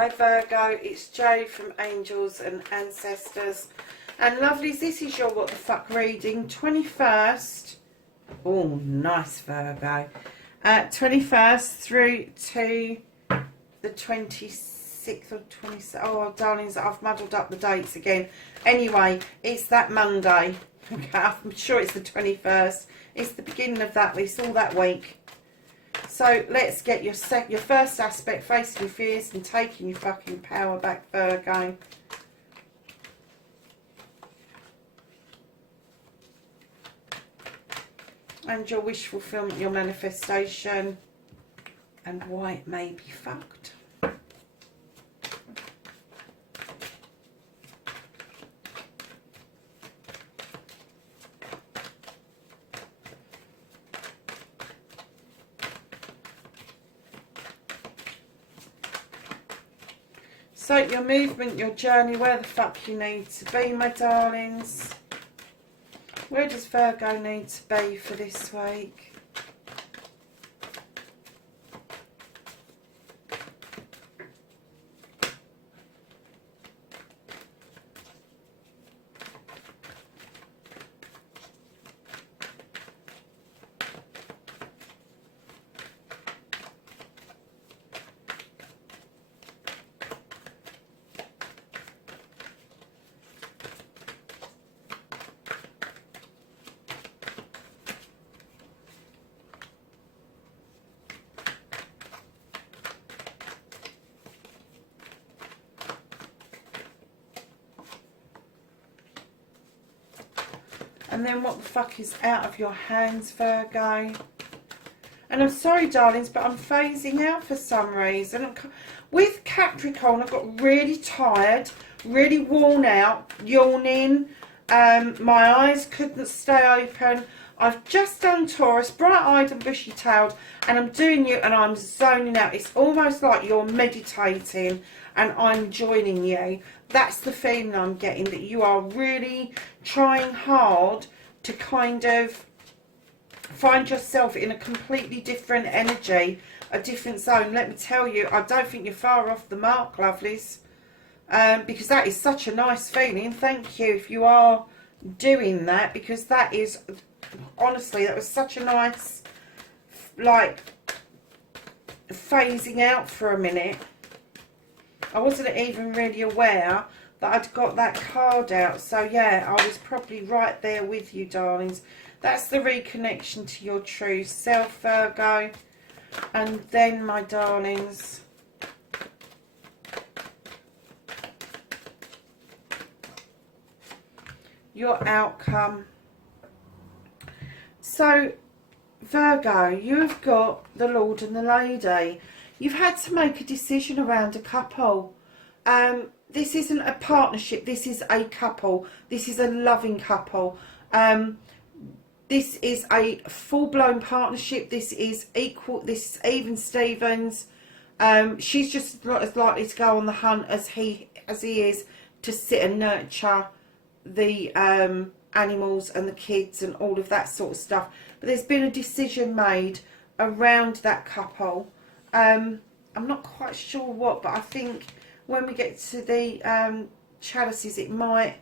Hi Virgo, it's Jo from Angels and Ancestors. And lovelies, this is your What the Fuck reading, 21st. Oh, nice Virgo. 21st through to the 26th or 27th. Oh, darlings, I've muddled up the dates again. Anyway, it's that Monday. Okay, I'm sure it's the 21st. It's the beginning of that week. It's all that week. So let's get your first aspect, facing your fears and taking your fucking power back, Virgo. And your wish fulfillment, your manifestation, and why it may be fucked. So your movement, your journey, where the fuck you need to be, my darlings. Where does Virgo need to be for this week? And then what the fuck is out of your hands, Virgo? And I'm sorry, darlings, but I'm phasing out for some reason. With Capricorn, I got really tired, really worn out, yawning. My eyes couldn't stay open. I've just done Taurus, bright-eyed and bushy-tailed, and I'm doing you and I'm zoning out. It's almost like you're meditating and I'm joining you. That's the feeling I'm getting, that you are really trying hard to kind of find yourself in a completely different energy, a different zone. Let me tell you, I don't think you're far off the mark, lovelies, because that is such a nice feeling. Thank you if you are doing that, because that is, honestly, that was such a nice, like, phasing out for a minute. I wasn't even really aware that I'd got that card out. So yeah, I was probably right there with you, darlings. That's the reconnection to your true self, Virgo. And then, my darlings, your outcome. So, Virgo, you've got the Lord and the Lady. You've had to make a decision around a couple. This isn't a partnership. This is a couple. This is a loving couple. This is a full-blown partnership. This is equal. This is even Stevens. She's just not as likely to go on the hunt as he is to sit and nurture the animals and the kids and all of that sort of stuff. But there's been a decision made around that couple. I'm not quite sure what, but I think when we get to the chalices, it might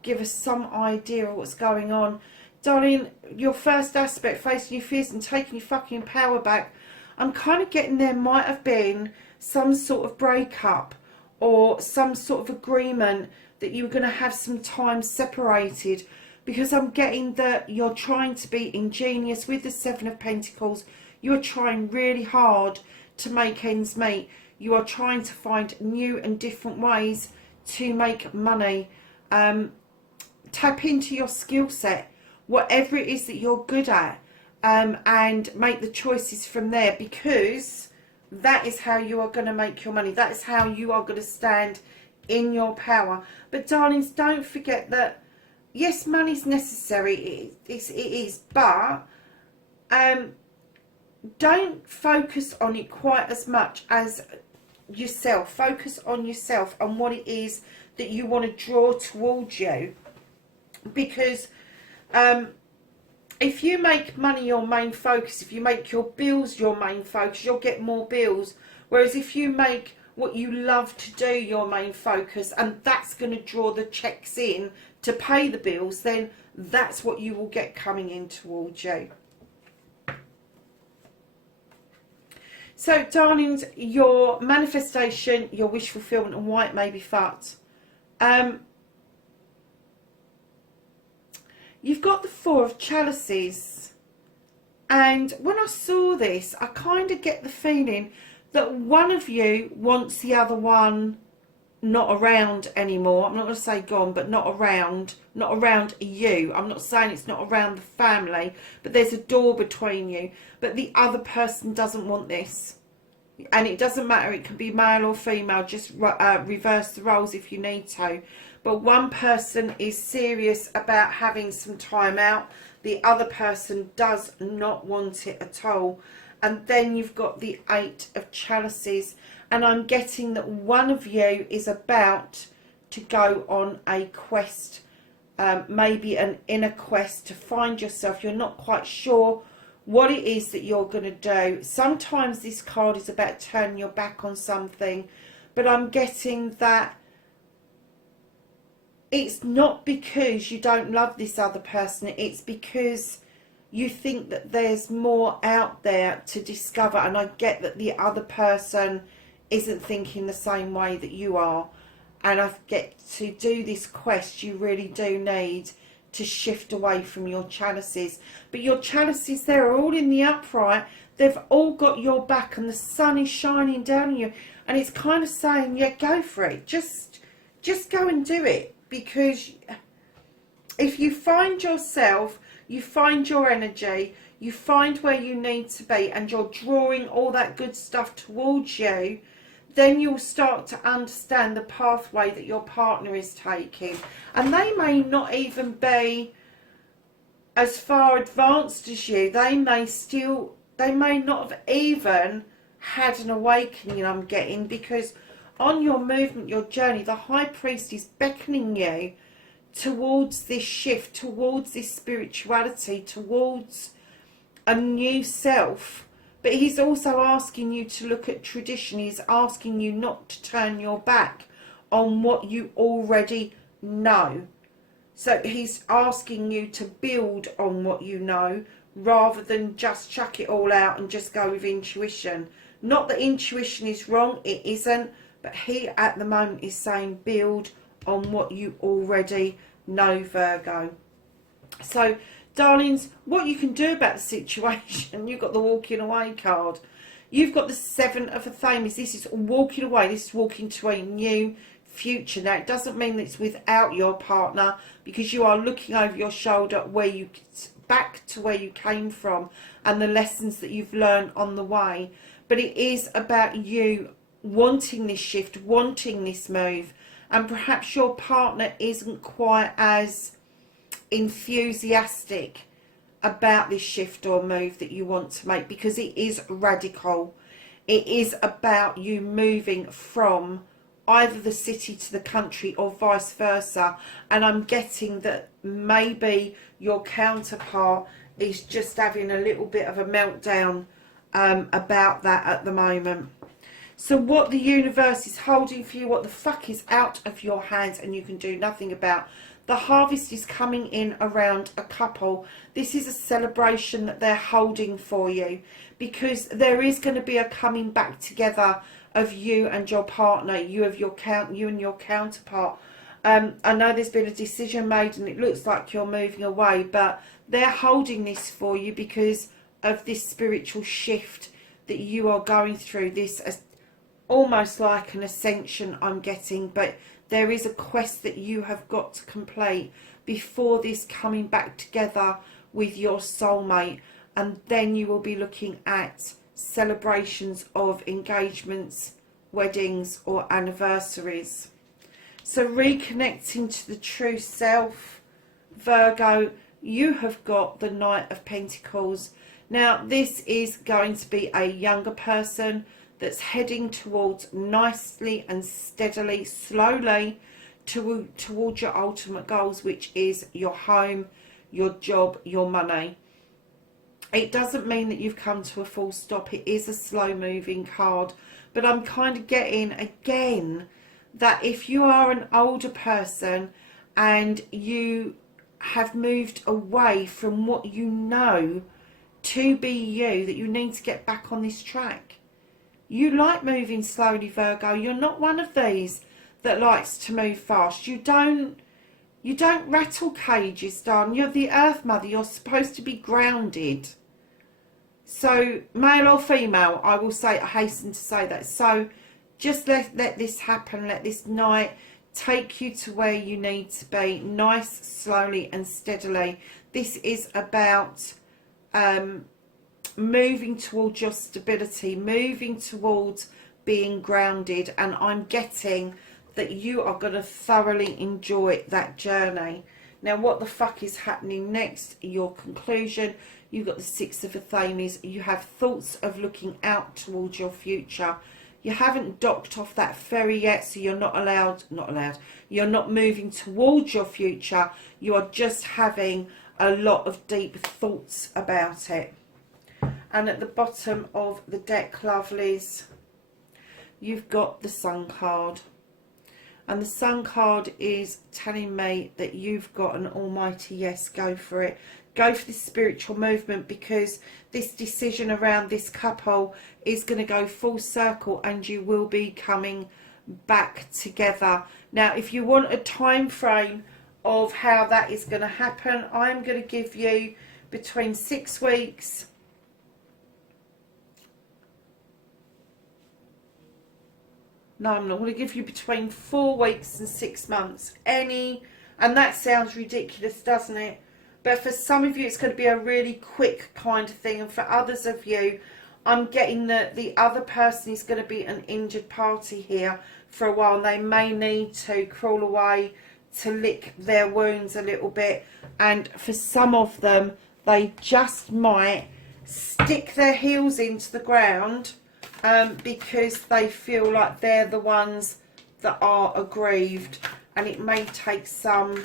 give us some idea of what's going on. Darling, your first aspect, facing your fears and taking your fucking power back, I'm kind of getting there might have been some sort of breakup or some sort of agreement that you were going to have some time separated, because I'm getting that you're trying to be ingenious with the Seven of Pentacles. You are trying really hard to make ends meet. You are trying to find new and different ways to make money. Tap into your skill set, whatever it is that you're good at, and make the choices from there, because that is how you are going to make your money. That is how you are going to stand in your power. But darlings, don't forget that yes, money's necessary. It is, but don't focus on it quite as much as yourself. Focus on yourself and what it is that you want to draw towards you, because if you make money your main focus, if you make your bills your main focus, you'll get more bills. Whereas if you make what you love to do, your main focus, and that's going to draw the checks in to pay the bills, then that's what you will get coming in towards you. So, darlings, your manifestation, your wish fulfillment, and why it may be fucked. You've got the Four of Chalices. And when I saw this, I kind of get the feeling that one of you wants the other one not around anymore. I'm not going to say gone, but not around you. I'm not saying it's not around the family, but there's a door between you. But the other person doesn't want this. And it doesn't matter, it can be male or female, just reverse the roles if you need to. But one person is serious about having some time out. The other person does not want it at all. And then you've got the Eight of Chalices. And I'm getting that one of you is about to go on a quest. Maybe an inner quest to find yourself. You're not quite sure what it is that you're going to do. Sometimes this card is about turning your back on something. But I'm getting that it's not because you don't love this other person. It's because you think that there's more out there to discover. And I get that the other person isn't thinking the same way that you are. And I get to do this quest, you really do need to shift away from your chalices. But your chalices, they're all in the upright. They've all got your back and the sun is shining down on you. And it's kind of saying, yeah, go for it. Just go and do it. Because if you find yourself, you find your energy, you find where you need to be, and you're drawing all that good stuff towards you, then you'll start to understand the pathway that your partner is taking. And they may not even be as far advanced as you. They may not have even had an awakening, I'm getting, because on your movement, your journey, the High Priest is beckoning you towards this shift, towards this spirituality, towards a new self. But he's also asking you to look at tradition. He's asking you not to turn your back on what you already know. So he's asking you to build on what you know rather than just chuck it all out and just go with intuition. Not that intuition is wrong, it isn't. But he at the moment is saying build on what you already know, Virgo. So, darlings, what you can do about the situation, you've got the walking away card. You've got the Seven of Athames. This is walking away. This is walking to a new future. Now, it doesn't mean that it's without your partner, because you are looking over your shoulder back to where you came from and the lessons that you've learned on the way. But it is about you wanting this shift, wanting this move, and perhaps your partner isn't quite as enthusiastic about this shift or move that you want to make, because it is radical. It is about you moving from either the city to the country or vice versa. And I'm getting that maybe your counterpart is just having a little bit of a meltdown about that at the moment. So what the universe is holding for you, what the fuck is out of your hands and you can do nothing about. The harvest is coming in around a couple. This is a celebration that they're holding for you, because there is going to be a coming back together of you and your partner, you and your counterpart. I know there's been a decision made and it looks like you're moving away, but they're holding this for you because of this spiritual shift that you are going through. This almost like an ascension I'm getting, but there is a quest that you have got to complete before this coming back together with your soulmate. And then you will be looking at celebrations of engagements, weddings or anniversaries. So reconnecting to the true self, Virgo, you have got the Knight of Pentacles. Now this is going to be a younger person that's heading towards nicely and steadily, slowly towards your ultimate goals, which is your home, your job, your money. It doesn't mean that you've come to a full stop. It is a slow moving card, but I'm kind of getting again that if you are an older person and you have moved away from what you know to be you, that you need to get back on this track. You like moving slowly, Virgo. You're not one of these that likes to move fast. You don't rattle cages, darling. You're the Earth Mother. You're supposed to be grounded. So, male or female, I will say, I hasten to say that. So, just let this happen. Let this night take you to where you need to be. Nice, slowly and steadily. This is about moving towards your stability. Moving towards being grounded. And I'm getting that you are going to thoroughly enjoy that journey. Now, what the fuck is happening next? Your conclusion. You've got the Six of Athenes. You have thoughts of looking out towards your future. You haven't docked off that ferry yet, so you're not allowed, you're not moving towards your future. You are just having a lot of deep thoughts about it. And at the bottom of the deck, lovelies, you've got the Sun card. And the Sun card is telling me that you've got an almighty yes. Go for it. Go for this spiritual movement, because this decision around this couple is going to go full circle and you will be coming back together. Now, if you want a time frame of how that is going to happen, I'm going to give you between 6 weeks No, I'm not going to give you between 4 weeks and 6 months. And that sounds ridiculous, doesn't it? But for some of you, it's going to be a really quick kind of thing. And for others of you, I'm getting that the other person is going to be an injured party here for a while. And they may need to crawl away to lick their wounds a little bit. And for some of them, they just might stick their heels into the ground because they feel like they're the ones that are aggrieved. And it may take some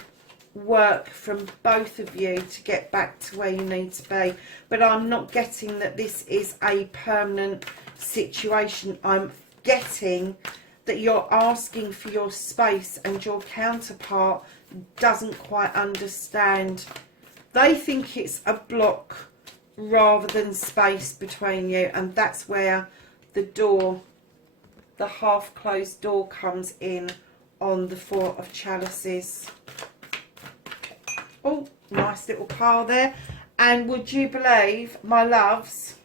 work from both of you to get back to where you need to be. But I'm not getting that this is a permanent situation. I'm getting that you're asking for your space and your counterpart doesn't quite understand. They think it's a block rather than space between you, and that's where the door, the half closed door, comes in on the Four of Chalices. Oh, nice little pile there. And would you believe, my loves,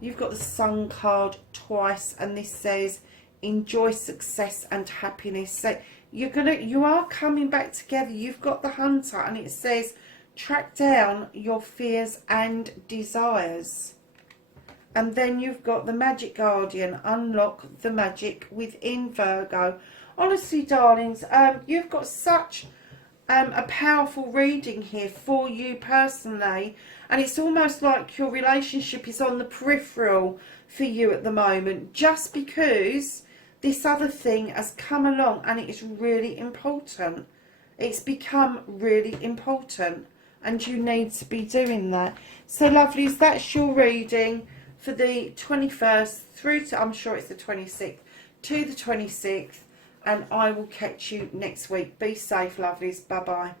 you've got the Sun card twice, and this says enjoy success and happiness. So you are coming back together. You've got the Hunter, and it says track down your fears and desires. And then you've got the Magic Guardian, unlock the magic within, Virgo. Honestly, darlings, you've got such a powerful reading here for you personally, and it's almost like your relationship is on the peripheral for you at the moment, just because this other thing has come along and it is really important. It's become really important, and you need to be doing that. So, lovelies, that's your reading for the 21st through to, I'm sure it's the 26th, to the 26th. And I will catch you next week. Be safe, lovelies. Bye-bye.